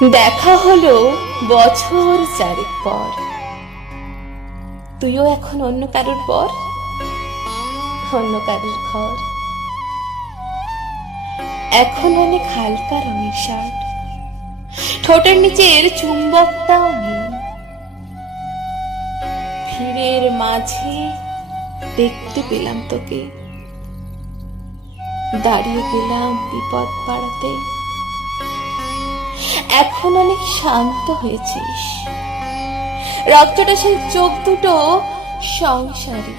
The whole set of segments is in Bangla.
দেখা হলো বছর চারেক পর। তুইও এখন অন্য কারোর পর, অন্য কারোর ঘর। এখন অনেক হালকা রঙের শার্ট, ঠোঁটের নিচের চুম্বকটাও নেই। ভিড়ের মাঝে দেখতে পেলাম তোকে, দাঁড়িয়ে গেলাম বিপদ পাড়াতে। এখন অনেক শান্ত হয়েছিস, রক্তটা সেই চোখ দুটো সংসারী।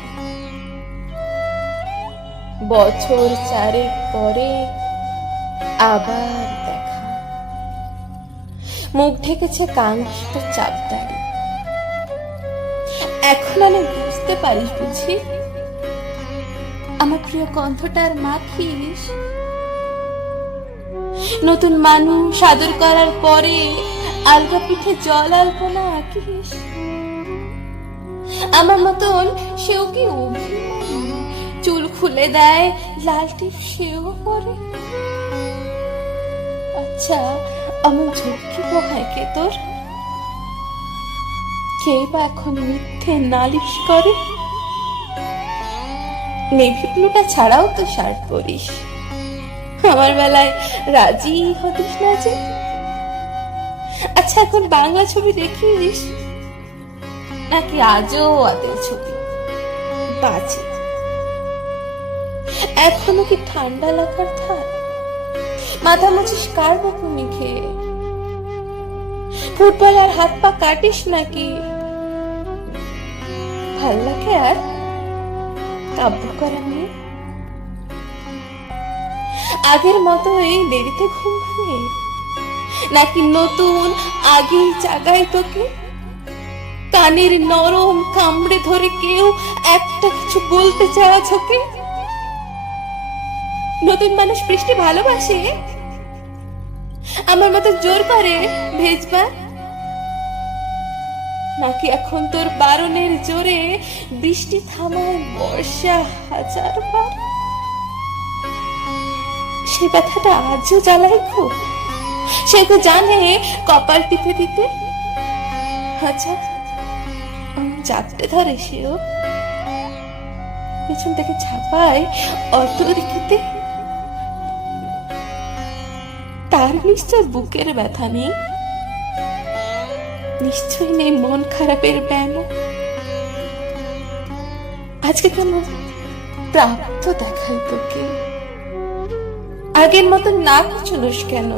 বছর চারেক পরে আবার দেখা, মুখ ঢেকেছে কাঙ্ক্ষিত চাপদারি। এখন অনেক বুঝতে পারিস বুঝি, আমার প্রিয় কণ্ঠটার মাখিস। নতুন মানুষ আদর করার পরে আলগা পিঠে জল আলপনা আঁকিস। আমার মতন সেও কি অভিমানী, চুল খুলে দেয়, লাল টিপ সেও পরে। আচ্ছা, আমার ঝক্কি পোহায় কে তোর? কে বা এখন মিথ্যে নালিশ করে? নেভি ব্লুটা ছাড়াও তো শার্ট পরিস, আমার বেলায় রাজি হতিস না যে। আচ্ছা, এখন বাংলা ছবি দেখিস নাকি আজও আদের ছবি? বাজে। এখনো কি ঠান্ডা লাগার ধার? মাথা মুছিস কার বকুনি খেয়ে? ফুটবল আর হাত পা কাটিস নাকি? ভাল লাগে আর কাব্য করা নিয়ে? আগের মতোই দেরিতে ঘুম ভাঙে নাকি নতুন আগেই জাগায় তোকে? কানের নরম কামড়ে ধরে কেউ একটা কিছু বলতে চাওয়া ঝোঁকে? নতুন মানুষ বৃষ্টি ভালোবাসে, আমার মতো জোর করে ভেজবার? নাকি এখন তোর বারণের জোরে বৃষ্টি থামায় বর্ষা হাজারবার? সে ব্যথাটা আজও জ্বালাই খুব, সে তো জানে কপাল টিপে দিতে। আচ্ছা, জাগতে ধরে সেও, পেছন থেকে ছাপায় অতরিকিতে। তার নিশ্চয় বুকের ব্যথা নেই, নিশ্চয়ই নেই মন খারাপের ব্যান। আজকে কেমন প্রাপ্ত দেখাই তোকে, আগের মতো না কুচুনোস কেন?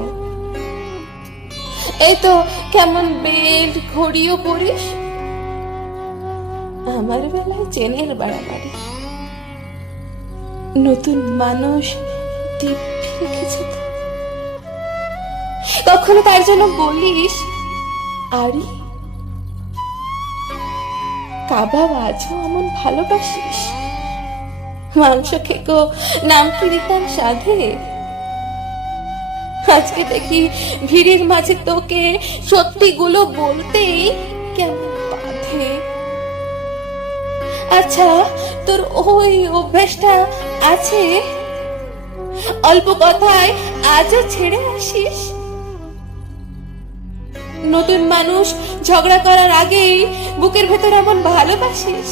এই তো কেমন বেল্ট ঘড়িও পরিস, আমার বেলায় চেনের বাড়াবাড়ি। নতুন মানুষ টিপ রেখেছে তো, কখনো তার জন্য বলিস আরি কাবাব আজও এমন ভালোবাসিস? মাংস খেকো নাম কি দিতাম সাধে, আজকে দেখি ভিড়ের মাঝে তোকে সত্যিগুলো বলতেই কেমন বাধে। আচ্ছা, তোর ওই অভ্যাসটা আছে, অল্প কথায় আজও ছেড়ে আসিস? নতুন মানুষ ঝগড়া করার আগেই বুকের ভেতর এমন ভালোবাসিস?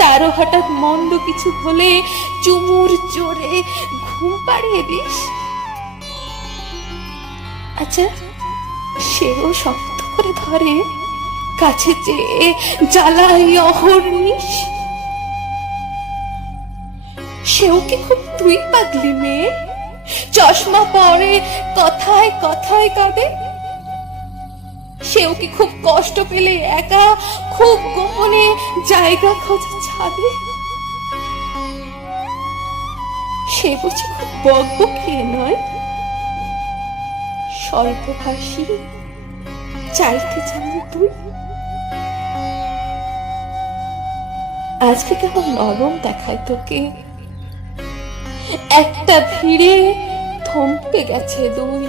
তারও হঠাৎ মন্দ কিছু হলে চুমুর জোরে ঘুম পাড়িয়ে দিস? আচ্ছা, সেও শক্ত করে ধরে কাছে চেয়ে জ্বালাই অহর্নিশ? সেও কি খুব তুই পাগলি মেয়ে, চশমা পরে কথায় কথায় কাঁদে? সেও কি খুব কষ্ট পেলে একা খুব গোপনে জায়গা খোঁজে ছাদে? সে বুঝি খুব বকবকিয়ে নয়, স্বল্প ভাষী চাইতে জানি তুই? আজকে কেমন নরম দেখায় তোকে, একটা ভিড়ে থমকে গেছে দুই।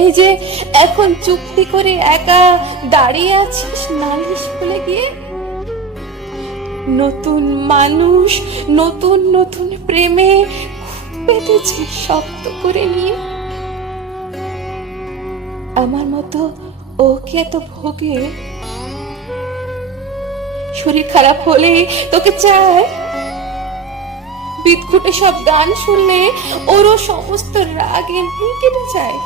এই যে এখন চুক্তি করে একা দাঁড়িয়ে আছিস নালিশ ভুলে গিয়ে। নতুন মানুষ নতুন নতুন প্রেমে পেতেছে শক্ত করে নিয়ে। আমার মতো ও কি এত ভোগে? শরীর খারাপ হলে তোকে চায়, বিদঘুটে সব গান শুনলে ওরও সমস্ত রাগ এমনি কেটে যায়।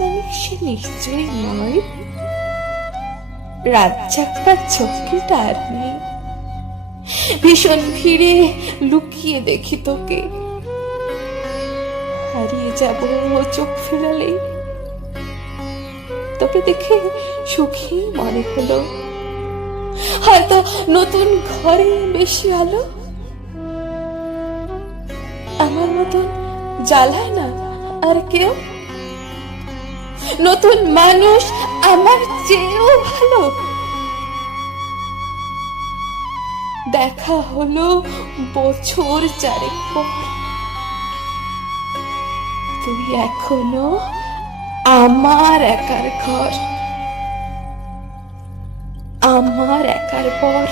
মানে সে নিশ্চয়ই নয়। রাত জাগবার চোখটা আর নেই। ভীষণ ভিড়ে লুকিয়ে দেখি তোকে, হারিয়ে যাব ও চোখ ফেরালে। তোকে দেখে সুখী মনে হলো, হয়তো নতুন ঘরে বেশি আলো। আমার মতন জ্বালায় না আর কেউ, নতুন মানুষ আমার চেয়েও ভালো। দেখা হলো বছর চারেক পর, তুই এখনো আমার একার ঘর, আমার একার পর।